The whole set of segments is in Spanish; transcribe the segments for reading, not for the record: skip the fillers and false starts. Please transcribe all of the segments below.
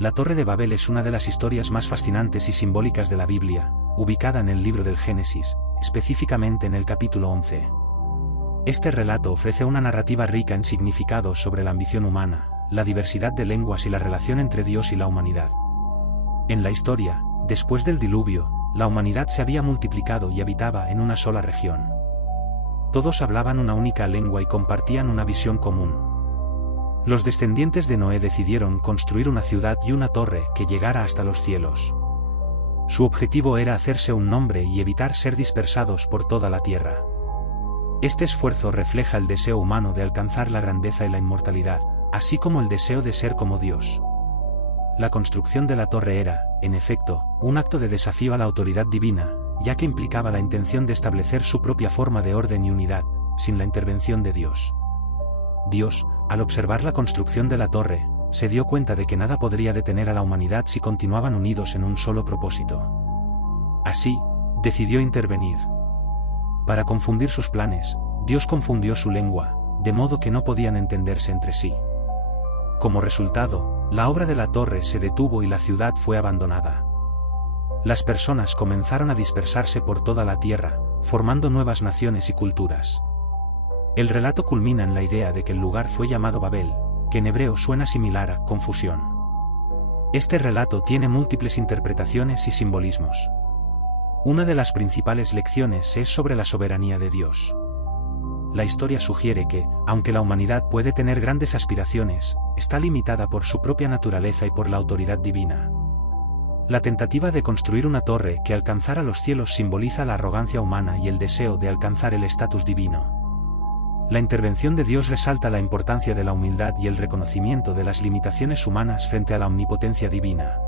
La Torre de Babel es una de las historias más fascinantes y simbólicas de la Biblia, ubicada en el libro del Génesis, específicamente en el capítulo 11. Este relato ofrece una narrativa rica en significados sobre la ambición humana, la diversidad de lenguas y la relación entre Dios y la humanidad. En la historia, después del diluvio, la humanidad se había multiplicado y habitaba en una sola región. Todos hablaban una única lengua y compartían una visión común. Los descendientes de Noé decidieron construir una ciudad y una torre que llegara hasta los cielos. Su objetivo era hacerse un nombre y evitar ser dispersados por toda la tierra. Este esfuerzo refleja el deseo humano de alcanzar la grandeza y la inmortalidad, así como el deseo de ser como Dios. La construcción de la torre era, en efecto, un acto de desafío a la autoridad divina, ya que implicaba la intención de establecer su propia forma de orden y unidad, sin la intervención de Dios. Dios, al observar la construcción de la torre, se dio cuenta de que nada podría detener a la humanidad si continuaban unidos en un solo propósito. Así, decidió intervenir. Para confundir sus planes, Dios confundió su lengua, de modo que no podían entenderse entre sí. Como resultado, la obra de la torre se detuvo y la ciudad fue abandonada. Las personas comenzaron a dispersarse por toda la tierra, formando nuevas naciones y culturas. El relato culmina en la idea de que el lugar fue llamado Babel, que en hebreo suena similar a confusión. Este relato tiene múltiples interpretaciones y simbolismos. Una de las principales lecciones es sobre la soberanía de Dios. La historia sugiere que, aunque la humanidad puede tener grandes aspiraciones, está limitada por su propia naturaleza y por la autoridad divina. La tentativa de construir una torre que alcanzara los cielos simboliza la arrogancia humana y el deseo de alcanzar el estatus divino. La intervención de Dios resalta la importancia de la humildad y el reconocimiento de las limitaciones humanas frente a la omnipotencia divina.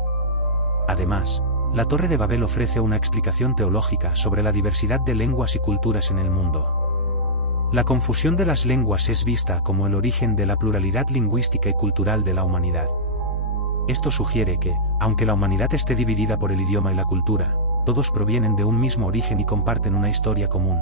Además, la Torre de Babel ofrece una explicación teológica sobre la diversidad de lenguas y culturas en el mundo. La confusión de las lenguas es vista como el origen de la pluralidad lingüística y cultural de la humanidad. Esto sugiere que, aunque la humanidad esté dividida por el idioma y la cultura, todos provienen de un mismo origen y comparten una historia común.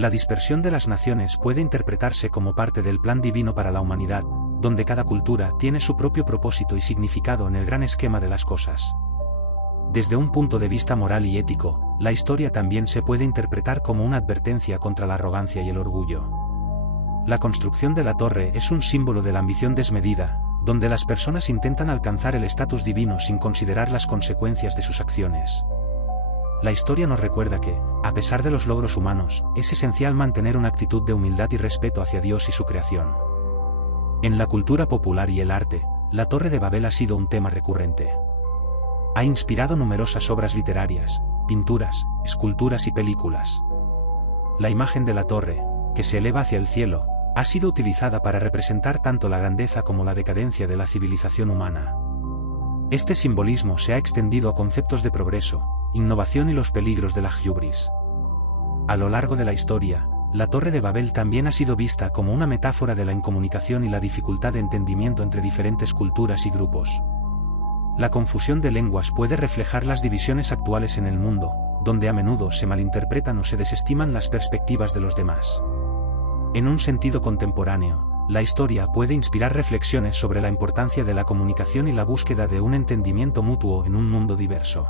La dispersión de las naciones puede interpretarse como parte del plan divino para la humanidad, donde cada cultura tiene su propio propósito y significado en el gran esquema de las cosas. Desde un punto de vista moral y ético, la historia también se puede interpretar como una advertencia contra la arrogancia y el orgullo. La construcción de la torre es un símbolo de la ambición desmedida, donde las personas intentan alcanzar el estatus divino sin considerar las consecuencias de sus acciones. La historia nos recuerda que, a pesar de los logros humanos, es esencial mantener una actitud de humildad y respeto hacia Dios y su creación. En la cultura popular y el arte, la Torre de Babel ha sido un tema recurrente. Ha inspirado numerosas obras literarias, pinturas, esculturas y películas. La imagen de la torre, que se eleva hacia el cielo, ha sido utilizada para representar tanto la grandeza como la decadencia de la civilización humana. Este simbolismo se ha extendido a conceptos de progreso, innovación y los peligros de la hubris. A lo largo de la historia, la Torre de Babel también ha sido vista como una metáfora de la incomunicación y la dificultad de entendimiento entre diferentes culturas y grupos. La confusión de lenguas puede reflejar las divisiones actuales en el mundo, donde a menudo se malinterpretan o se desestiman las perspectivas de los demás. En un sentido contemporáneo, la historia puede inspirar reflexiones sobre la importancia de la comunicación y la búsqueda de un entendimiento mutuo en un mundo diverso.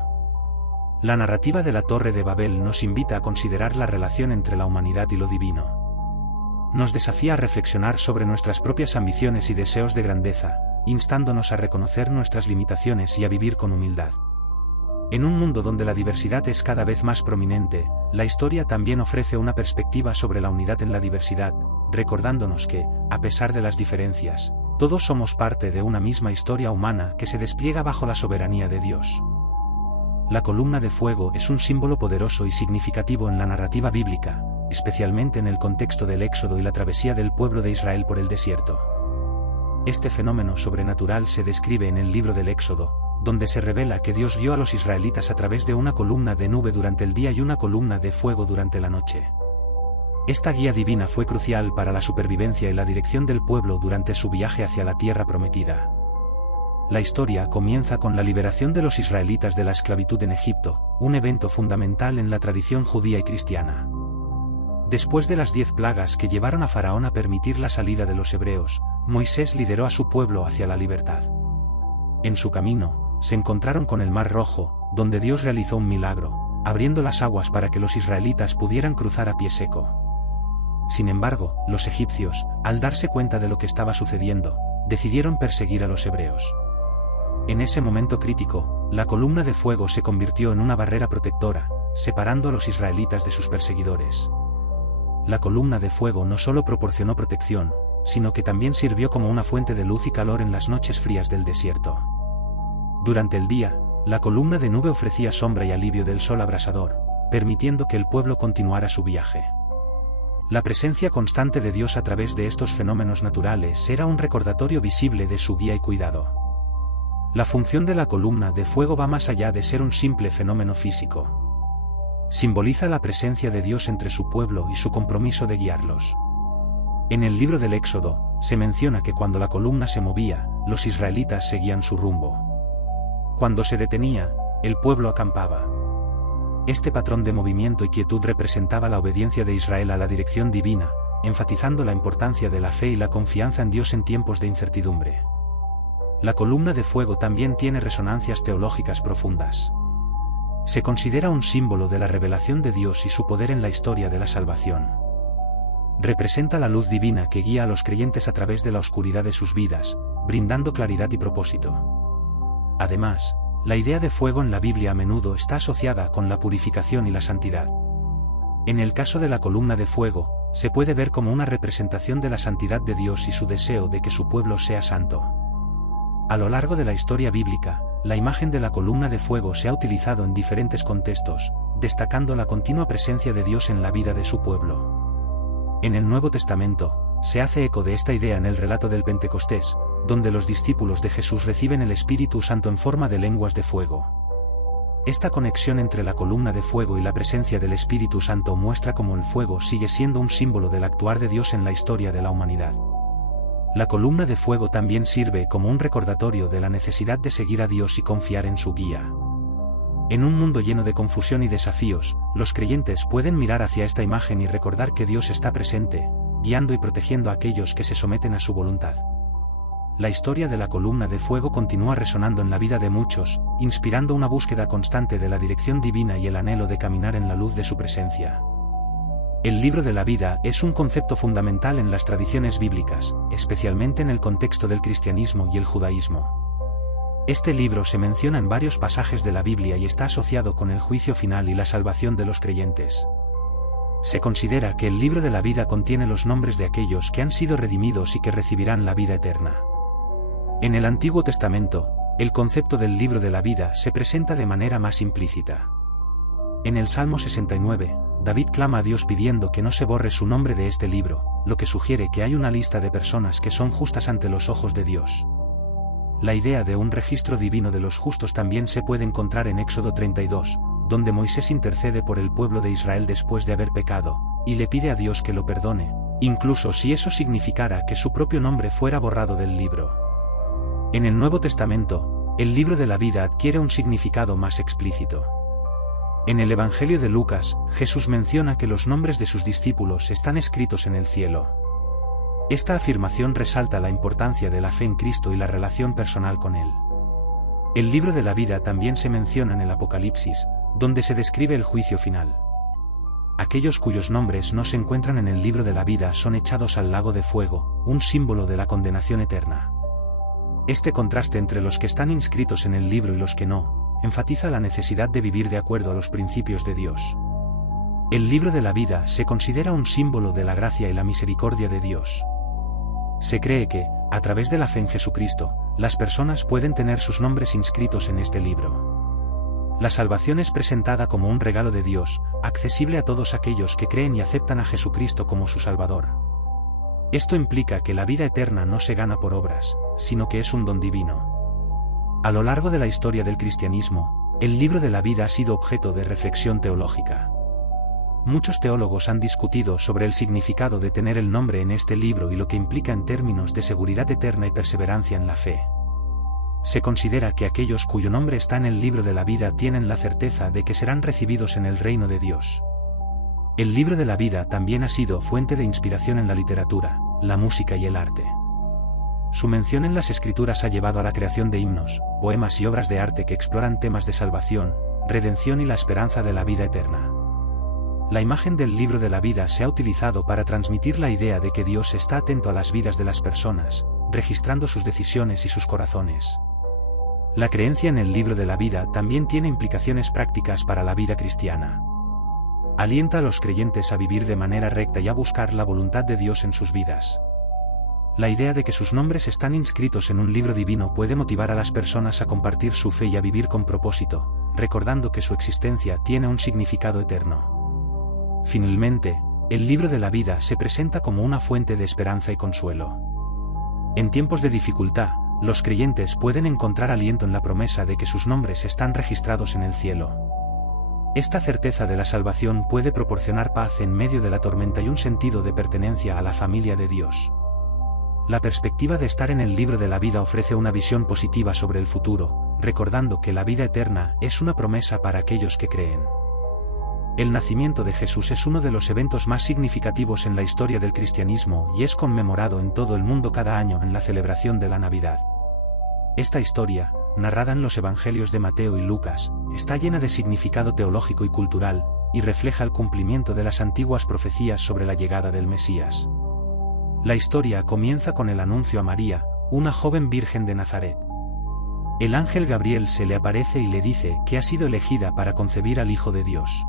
La narrativa de la Torre de Babel nos invita a considerar la relación entre la humanidad y lo divino. Nos desafía a reflexionar sobre nuestras propias ambiciones y deseos de grandeza, instándonos a reconocer nuestras limitaciones y a vivir con humildad. En un mundo donde la diversidad es cada vez más prominente, la historia también ofrece una perspectiva sobre la unidad en la diversidad, recordándonos que, a pesar de las diferencias, todos somos parte de una misma historia humana que se despliega bajo la soberanía de Dios. La columna de fuego es un símbolo poderoso y significativo en la narrativa bíblica, especialmente en el contexto del Éxodo y la travesía del pueblo de Israel por el desierto. Este fenómeno sobrenatural se describe en el libro del Éxodo, donde se revela que Dios guió a los israelitas a través de una columna de nube durante el día y una columna de fuego durante la noche. Esta guía divina fue crucial para la supervivencia y la dirección del pueblo durante su viaje hacia la tierra prometida. La historia comienza con la liberación de los israelitas de la esclavitud en Egipto, un evento fundamental en la tradición judía y cristiana. Después de las 10 plagas que llevaron a Faraón a permitir la salida de los hebreos, Moisés lideró a su pueblo hacia la libertad. En su camino, se encontraron con el Mar Rojo, donde Dios realizó un milagro, abriendo las aguas para que los israelitas pudieran cruzar a pie seco. Sin embargo, los egipcios, al darse cuenta de lo que estaba sucediendo, decidieron perseguir a los hebreos. En ese momento crítico, la columna de fuego se convirtió en una barrera protectora, separando a los israelitas de sus perseguidores. La columna de fuego no solo proporcionó protección, sino que también sirvió como una fuente de luz y calor en las noches frías del desierto. Durante el día, la columna de nube ofrecía sombra y alivio del sol abrasador, permitiendo que el pueblo continuara su viaje. La presencia constante de Dios a través de estos fenómenos naturales era un recordatorio visible de su guía y cuidado. La función de la columna de fuego va más allá de ser un simple fenómeno físico. Simboliza la presencia de Dios entre su pueblo y su compromiso de guiarlos. En el libro del Éxodo, se menciona que cuando la columna se movía, los israelitas seguían su rumbo. Cuando se detenía, el pueblo acampaba. Este patrón de movimiento y quietud representaba la obediencia de Israel a la dirección divina, enfatizando la importancia de la fe y la confianza en Dios en tiempos de incertidumbre. La columna de fuego también tiene resonancias teológicas profundas. Se considera un símbolo de la revelación de Dios y su poder en la historia de la salvación. Representa la luz divina que guía a los creyentes a través de la oscuridad de sus vidas, brindando claridad y propósito. Además, la idea de fuego en la Biblia a menudo está asociada con la purificación y la santidad. En el caso de la columna de fuego, se puede ver como una representación de la santidad de Dios y su deseo de que su pueblo sea santo. A lo largo de la historia bíblica, la imagen de la columna de fuego se ha utilizado en diferentes contextos, destacando la continua presencia de Dios en la vida de su pueblo. En el Nuevo Testamento, se hace eco de esta idea en el relato del Pentecostés, donde los discípulos de Jesús reciben el Espíritu Santo en forma de lenguas de fuego. Esta conexión entre la columna de fuego y la presencia del Espíritu Santo muestra cómo el fuego sigue siendo un símbolo del actuar de Dios en la historia de la humanidad. La columna de fuego también sirve como un recordatorio de la necesidad de seguir a Dios y confiar en su guía. En un mundo lleno de confusión y desafíos, los creyentes pueden mirar hacia esta imagen y recordar que Dios está presente, guiando y protegiendo a aquellos que se someten a su voluntad. La historia de la columna de fuego continúa resonando en la vida de muchos, inspirando una búsqueda constante de la dirección divina y el anhelo de caminar en la luz de su presencia. El libro de la vida es un concepto fundamental en las tradiciones bíblicas, especialmente en el contexto del cristianismo y el judaísmo. Este libro se menciona en varios pasajes de la Biblia y está asociado con el juicio final y la salvación de los creyentes. Se considera que el libro de la vida contiene los nombres de aquellos que han sido redimidos y que recibirán la vida eterna. En el Antiguo Testamento, el concepto del libro de la vida se presenta de manera más implícita. En el Salmo 69, David clama a Dios pidiendo que no se borre su nombre de este libro, lo que sugiere que hay una lista de personas que son justas ante los ojos de Dios. La idea de un registro divino de los justos también se puede encontrar en Éxodo 32, donde Moisés intercede por el pueblo de Israel después de haber pecado, y le pide a Dios que lo perdone, incluso si eso significara que su propio nombre fuera borrado del libro. En el Nuevo Testamento, el libro de la vida adquiere un significado más explícito. En el Evangelio de Lucas, Jesús menciona que los nombres de sus discípulos están escritos en el cielo. Esta afirmación resalta la importancia de la fe en Cristo y la relación personal con Él. El libro de la vida también se menciona en el Apocalipsis, donde se describe el juicio final. Aquellos cuyos nombres no se encuentran en el libro de la vida son echados al lago de fuego, un símbolo de la condenación eterna. Este contraste entre los que están inscritos en el libro y los que no, enfatiza la necesidad de vivir de acuerdo a los principios de Dios. El libro de la vida se considera un símbolo de la gracia y la misericordia de Dios. Se cree que, a través de la fe en Jesucristo, las personas pueden tener sus nombres inscritos en este libro. La salvación es presentada como un regalo de Dios, accesible a todos aquellos que creen y aceptan a Jesucristo como su Salvador. Esto implica que la vida eterna no se gana por obras, sino que es un don divino. A lo largo de la historia del cristianismo, el libro de la vida ha sido objeto de reflexión teológica. Muchos teólogos han discutido sobre el significado de tener el nombre en este libro y lo que implica en términos de seguridad eterna y perseverancia en la fe. Se considera que aquellos cuyo nombre está en el libro de la vida tienen la certeza de que serán recibidos en el reino de Dios. El libro de la vida también ha sido fuente de inspiración en la literatura, la música y el arte. Su mención en las Escrituras ha llevado a la creación de himnos, poemas y obras de arte que exploran temas de salvación, redención y la esperanza de la vida eterna. La imagen del libro de la vida se ha utilizado para transmitir la idea de que Dios está atento a las vidas de las personas, registrando sus decisiones y sus corazones. La creencia en el libro de la vida también tiene implicaciones prácticas para la vida cristiana. Alienta a los creyentes a vivir de manera recta y a buscar la voluntad de Dios en sus vidas. La idea de que sus nombres están inscritos en un libro divino puede motivar a las personas a compartir su fe y a vivir con propósito, recordando que su existencia tiene un significado eterno. Finalmente, el libro de la vida se presenta como una fuente de esperanza y consuelo. En tiempos de dificultad, los creyentes pueden encontrar aliento en la promesa de que sus nombres están registrados en el cielo. Esta certeza de la salvación puede proporcionar paz en medio de la tormenta y un sentido de pertenencia a la familia de Dios. La perspectiva de estar en el libro de la vida ofrece una visión positiva sobre el futuro, recordando que la vida eterna es una promesa para aquellos que creen. El nacimiento de Jesús es uno de los eventos más significativos en la historia del cristianismo y es conmemorado en todo el mundo cada año en la celebración de la Navidad. Esta historia, narrada en los Evangelios de Mateo y Lucas, está llena de significado teológico y cultural, y refleja el cumplimiento de las antiguas profecías sobre la llegada del Mesías. La historia comienza con el anuncio a María, una joven virgen de Nazaret. El ángel Gabriel se le aparece y le dice que ha sido elegida para concebir al Hijo de Dios.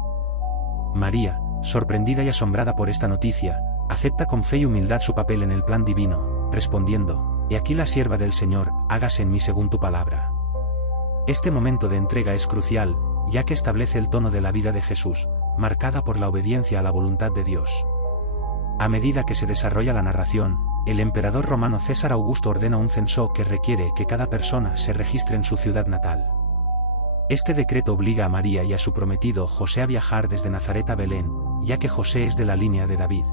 María, sorprendida y asombrada por esta noticia, acepta con fe y humildad su papel en el plan divino, respondiendo: «He aquí la sierva del Señor, hágase en mí según tu palabra». Este momento de entrega es crucial, ya que establece el tono de la vida de Jesús, marcada por la obediencia a la voluntad de Dios. A medida que se desarrolla la narración, el emperador romano César Augusto ordena un censo que requiere que cada persona se registre en su ciudad natal. Este decreto obliga a María y a su prometido José a viajar desde Nazaret a Belén, ya que José es de la línea de David.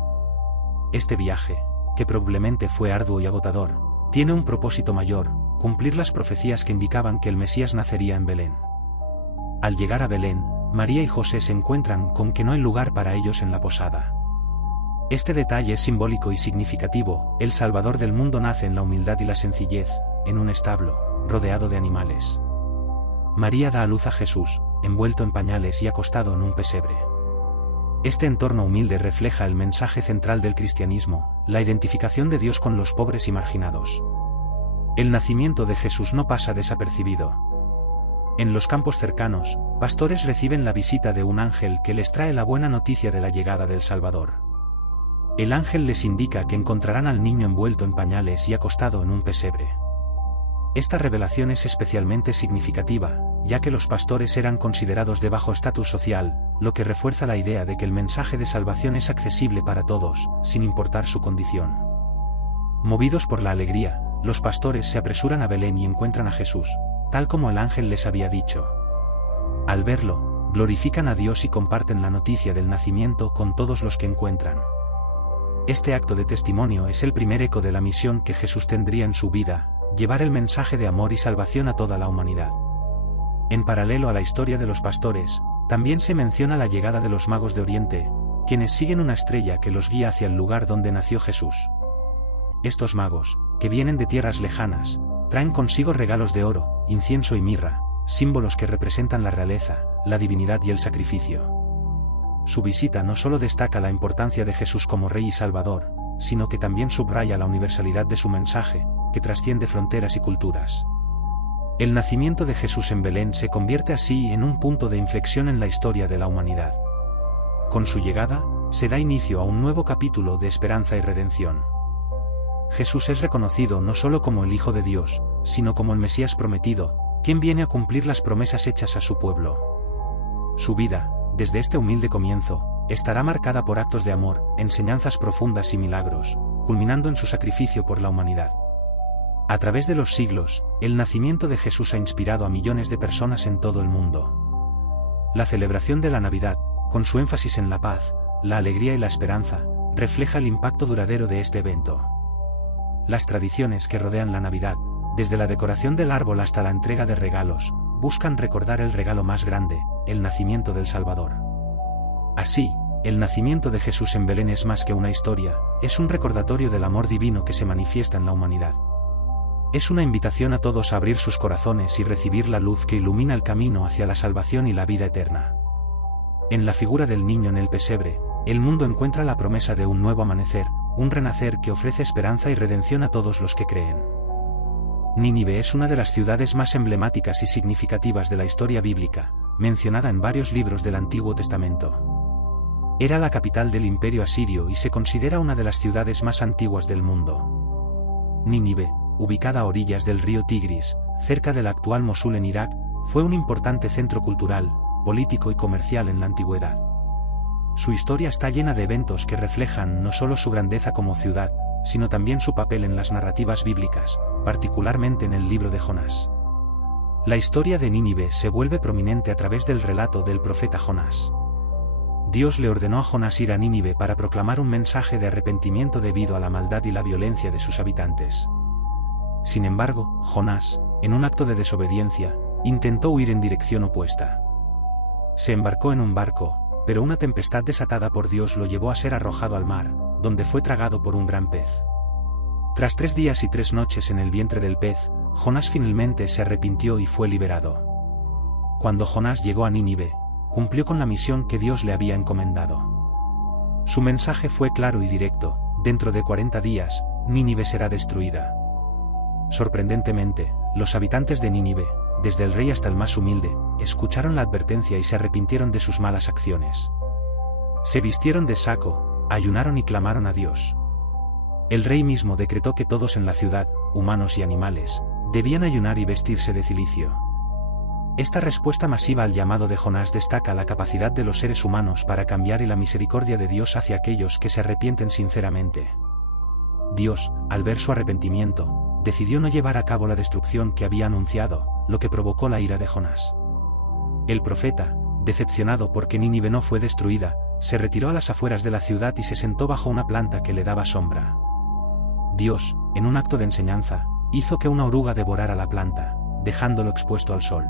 Este viaje, que probablemente fue arduo y agotador, tiene un propósito mayor: cumplir las profecías que indicaban que el Mesías nacería en Belén. Al llegar a Belén, María y José se encuentran con que no hay lugar para ellos en la posada. Este detalle es simbólico y significativo: el Salvador del mundo nace en la humildad y la sencillez, en un establo, rodeado de animales. María da a luz a Jesús, envuelto en pañales y acostado en un pesebre. Este entorno humilde refleja el mensaje central del cristianismo: la identificación de Dios con los pobres y marginados. El nacimiento de Jesús no pasa desapercibido. En los campos cercanos, pastores reciben la visita de un ángel que les trae la buena noticia de la llegada del Salvador. El ángel les indica que encontrarán al niño envuelto en pañales y acostado en un pesebre. Esta revelación es especialmente significativa, ya que los pastores eran considerados de bajo estatus social, lo que refuerza la idea de que el mensaje de salvación es accesible para todos, sin importar su condición. Movidos por la alegría, los pastores se apresuran a Belén y encuentran a Jesús, tal como el ángel les había dicho. Al verlo, glorifican a Dios y comparten la noticia del nacimiento con todos los que encuentran. Este acto de testimonio es el primer eco de la misión que Jesús tendría en su vida: llevar el mensaje de amor y salvación a toda la humanidad. En paralelo a la historia de los pastores, también se menciona la llegada de los magos de Oriente, quienes siguen una estrella que los guía hacia el lugar donde nació Jesús. Estos magos, que vienen de tierras lejanas, traen consigo regalos de oro, incienso y mirra, símbolos que representan la realeza, la divinidad y el sacrificio. Su visita no solo destaca la importancia de Jesús como Rey y Salvador, sino que también subraya la universalidad de su mensaje, que trasciende fronteras y culturas. El nacimiento de Jesús en Belén se convierte así en un punto de inflexión en la historia de la humanidad. Con su llegada, se da inicio a un nuevo capítulo de esperanza y redención. Jesús es reconocido no solo como el Hijo de Dios, sino como el Mesías prometido, quien viene a cumplir las promesas hechas a su pueblo. Su vida, desde este humilde comienzo, estará marcada por actos de amor, enseñanzas profundas y milagros, culminando en su sacrificio por la humanidad. A través de los siglos, el nacimiento de Jesús ha inspirado a millones de personas en todo el mundo. La celebración de la Navidad, con su énfasis en la paz, la alegría y la esperanza, refleja el impacto duradero de este evento. Las tradiciones que rodean la Navidad, desde la decoración del árbol hasta la entrega de regalos, buscan recordar el regalo más grande: el nacimiento del Salvador. Así, el nacimiento de Jesús en Belén es más que una historia, es un recordatorio del amor divino que se manifiesta en la humanidad. Es una invitación a todos a abrir sus corazones y recibir la luz que ilumina el camino hacia la salvación y la vida eterna. En la figura del niño en el pesebre, el mundo encuentra la promesa de un nuevo amanecer, un renacer que ofrece esperanza y redención a todos los que creen. Nínive es una de las ciudades más emblemáticas y significativas de la historia bíblica, mencionada en varios libros del Antiguo Testamento. Era la capital del Imperio Asirio y se considera una de las ciudades más antiguas del mundo. Nínive, ubicada a orillas del río Tigris, cerca de la actual Mosul en Irak, fue un importante centro cultural, político y comercial en la antigüedad. Su historia está llena de eventos que reflejan no solo su grandeza como ciudad, sino también su papel en las narrativas bíblicas, particularmente en el libro de Jonás. La historia de Nínive se vuelve prominente a través del relato del profeta Jonás. Dios le ordenó a Jonás ir a Nínive para proclamar un mensaje de arrepentimiento debido a la maldad y la violencia de sus habitantes. Sin embargo, Jonás, en un acto de desobediencia, intentó huir en dirección opuesta. Se embarcó en un barco, pero una tempestad desatada por Dios lo llevó a ser arrojado al mar, donde fue tragado por un gran pez. Tras 3 días y 3 noches en el vientre del pez, Jonás finalmente se arrepintió y fue liberado. Cuando Jonás llegó a Nínive, cumplió con la misión que Dios le había encomendado. Su mensaje fue claro y directo: dentro de 40 días, Nínive será destruida. Sorprendentemente, los habitantes de Nínive, desde el rey hasta el más humilde, escucharon la advertencia y se arrepintieron de sus malas acciones. Se vistieron de saco, ayunaron y clamaron a Dios. El rey mismo decretó que todos en la ciudad, humanos y animales, debían ayunar y vestirse de cilicio. Esta respuesta masiva al llamado de Jonás destaca la capacidad de los seres humanos para cambiar y la misericordia de Dios hacia aquellos que se arrepienten sinceramente. Dios, al ver su arrepentimiento, decidió no llevar a cabo la destrucción que había anunciado, lo que provocó la ira de Jonás. El profeta, decepcionado porque Nínive no fue destruida, se retiró a las afueras de la ciudad y se sentó bajo una planta que le daba sombra. Dios, en un acto de enseñanza, hizo que una oruga devorara la planta, dejándolo expuesto al sol.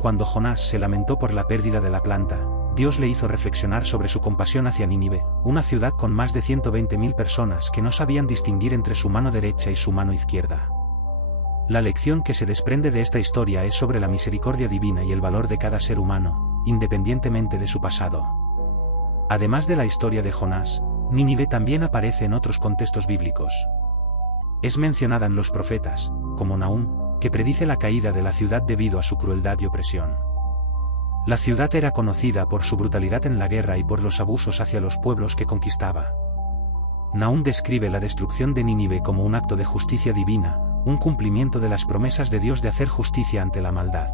Cuando Jonás se lamentó por la pérdida de la planta, Dios le hizo reflexionar sobre su compasión hacia Nínive, una ciudad con más de 120.000 personas que no sabían distinguir entre su mano derecha y su mano izquierda. La lección que se desprende de esta historia es sobre la misericordia divina y el valor de cada ser humano, independientemente de su pasado. Además de la historia de Jonás, Nínive también aparece en otros contextos bíblicos. Es mencionada en los profetas, como Nahum, que predice la caída de la ciudad debido a su crueldad y opresión. La ciudad era conocida por su brutalidad en la guerra y por los abusos hacia los pueblos que conquistaba. Nahum describe la destrucción de Nínive como un acto de justicia divina, un cumplimiento de las promesas de Dios de hacer justicia ante la maldad.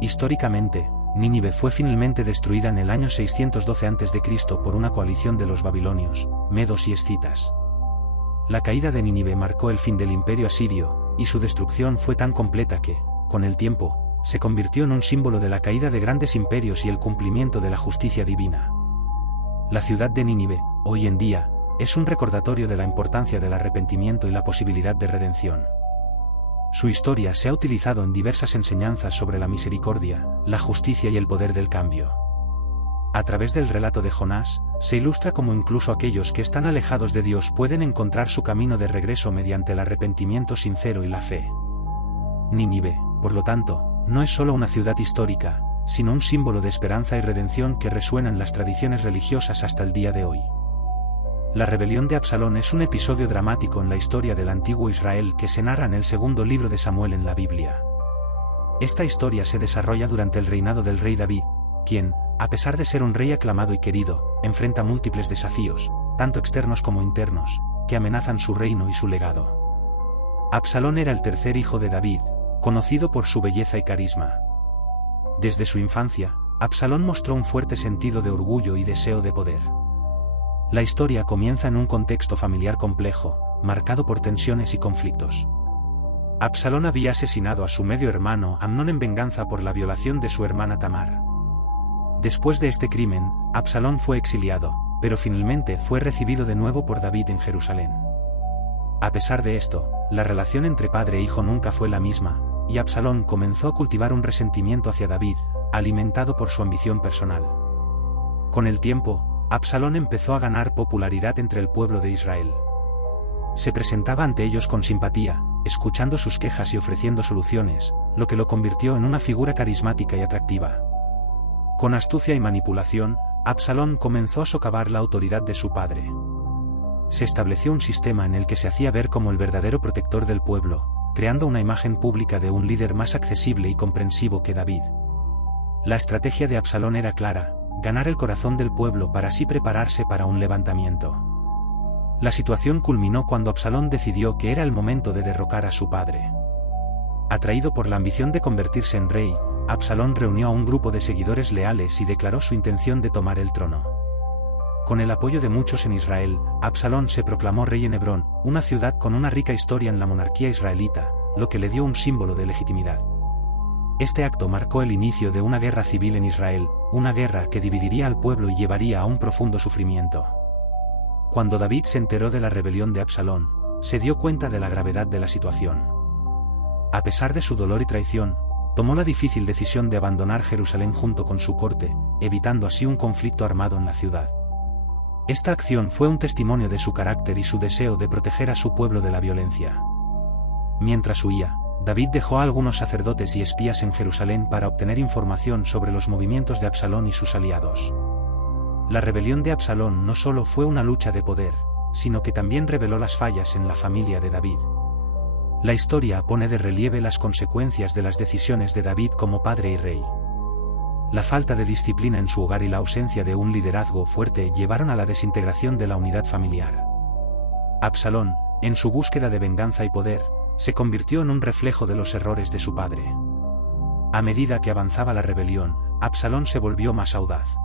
Históricamente, Nínive fue finalmente destruida en el año 612 a.C. por una coalición de los babilonios, medos y escitas. La caída de Nínive marcó el fin del imperio asirio, y su destrucción fue tan completa que, con el tiempo, se convirtió en un símbolo de la caída de grandes imperios y el cumplimiento de la justicia divina. La ciudad de Nínive, hoy en día, es un recordatorio de la importancia del arrepentimiento y la posibilidad de redención. Su historia se ha utilizado en diversas enseñanzas sobre la misericordia, la justicia y el poder del cambio. A través del relato de Jonás, se ilustra cómo incluso aquellos que están alejados de Dios pueden encontrar su camino de regreso mediante el arrepentimiento sincero y la fe. Nínive, por lo tanto, no es solo una ciudad histórica, sino un símbolo de esperanza y redención que resuena en las tradiciones religiosas hasta el día de hoy. La rebelión de Absalón es un episodio dramático en la historia del antiguo Israel que se narra en el segundo libro de Samuel en la Biblia. Esta historia se desarrolla durante el reinado del rey David, quien, a pesar de ser un rey aclamado y querido, enfrenta múltiples desafíos, tanto externos como internos, que amenazan su reino y su legado. Absalón era el tercer hijo de David, conocido por su belleza y carisma. Desde su infancia, Absalón mostró un fuerte sentido de orgullo y deseo de poder. La historia comienza en un contexto familiar complejo, marcado por tensiones y conflictos. Absalón había asesinado a su medio hermano Amnón en venganza por la violación de su hermana Tamar. Después de este crimen, Absalón fue exiliado, pero finalmente fue recibido de nuevo por David en Jerusalén. A pesar de esto, la relación entre padre e hijo nunca fue la misma, y Absalón comenzó a cultivar un resentimiento hacia David, alimentado por su ambición personal. Con el tiempo, Absalón empezó a ganar popularidad entre el pueblo de Israel. Se presentaba ante ellos con simpatía, escuchando sus quejas y ofreciendo soluciones, lo que lo convirtió en una figura carismática y atractiva. Con astucia y manipulación, Absalón comenzó a socavar la autoridad de su padre. Se estableció un sistema en el que se hacía ver como el verdadero protector del pueblo, creando una imagen pública de un líder más accesible y comprensivo que David. La estrategia de Absalón era clara: ganar el corazón del pueblo para así prepararse para un levantamiento. La situación culminó cuando Absalón decidió que era el momento de derrocar a su padre. Atraído por la ambición de convertirse en rey, Absalón reunió a un grupo de seguidores leales y declaró su intención de tomar el trono. Con el apoyo de muchos en Israel, Absalón se proclamó rey en Hebrón, una ciudad con una rica historia en la monarquía israelita, lo que le dio un símbolo de legitimidad. Este acto marcó el inicio de una guerra civil en Israel, una guerra que dividiría al pueblo y llevaría a un profundo sufrimiento. Cuando David se enteró de la rebelión de Absalón, se dio cuenta de la gravedad de la situación. A pesar de su dolor y traición, tomó la difícil decisión de abandonar Jerusalén junto con su corte, evitando así un conflicto armado en la ciudad. Esta acción fue un testimonio de su carácter y su deseo de proteger a su pueblo de la violencia. Mientras huía, David dejó a algunos sacerdotes y espías en Jerusalén para obtener información sobre los movimientos de Absalón y sus aliados. La rebelión de Absalón no solo fue una lucha de poder, sino que también reveló las fallas en la familia de David. La historia pone de relieve las consecuencias de las decisiones de David como padre y rey. La falta de disciplina en su hogar y la ausencia de un liderazgo fuerte llevaron a la desintegración de la unidad familiar. Absalón, en su búsqueda de venganza y poder, se convirtió en un reflejo de los errores de su padre. A medida que avanzaba la rebelión, Absalón se volvió más audaz.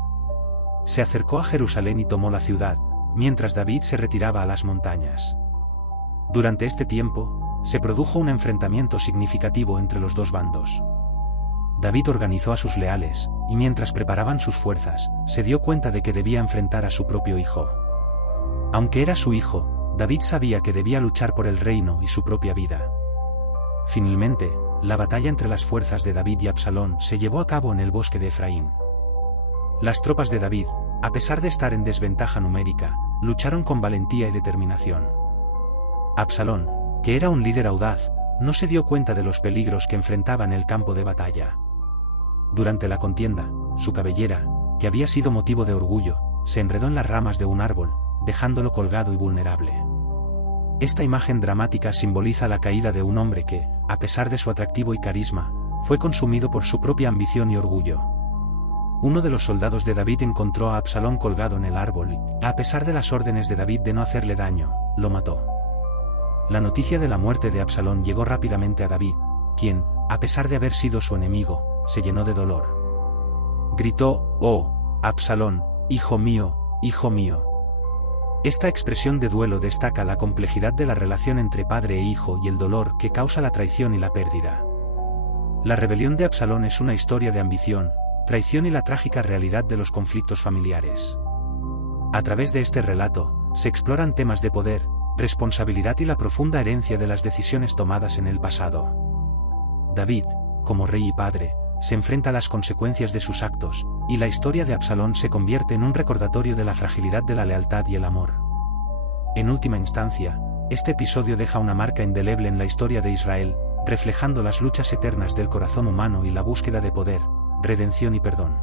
Se acercó a Jerusalén y tomó la ciudad, mientras David se retiraba a las montañas. Durante este tiempo, se produjo un enfrentamiento significativo entre los dos bandos. David organizó a sus leales, y mientras preparaban sus fuerzas, se dio cuenta de que debía enfrentar a su propio hijo. Aunque era su hijo, David sabía que debía luchar por el reino y su propia vida. Finalmente, la batalla entre las fuerzas de David y Absalón se llevó a cabo en el bosque de Efraín. Las tropas de David, a pesar de estar en desventaja numérica, lucharon con valentía y determinación. Absalón, que era un líder audaz, no se dio cuenta de los peligros que enfrentaba en el campo de batalla. Durante la contienda, su cabellera, que había sido motivo de orgullo, se enredó en las ramas de un árbol, dejándolo colgado y vulnerable. Esta imagen dramática simboliza la caída de un hombre que, a pesar de su atractivo y carisma, fue consumido por su propia ambición y orgullo. Uno de los soldados de David encontró a Absalón colgado en el árbol y, a pesar de las órdenes de David de no hacerle daño, lo mató. La noticia de la muerte de Absalón llegó rápidamente a David, quien, a pesar de haber sido su enemigo, se llenó de dolor. Gritó: «Oh, Absalón, hijo mío, hijo mío». Esta expresión de duelo destaca la complejidad de la relación entre padre e hijo y el dolor que causa la traición y la pérdida. La rebelión de Absalón es una historia de ambición, traición y la trágica realidad de los conflictos familiares. A través de este relato, se exploran temas de poder, responsabilidad y la profunda herencia de las decisiones tomadas en el pasado. David, como rey y padre, se enfrenta a las consecuencias de sus actos, y la historia de Absalón se convierte en un recordatorio de la fragilidad de la lealtad y el amor. En última instancia, este episodio deja una marca indeleble en la historia de Israel, reflejando las luchas eternas del corazón humano y la búsqueda de poder, redención y perdón.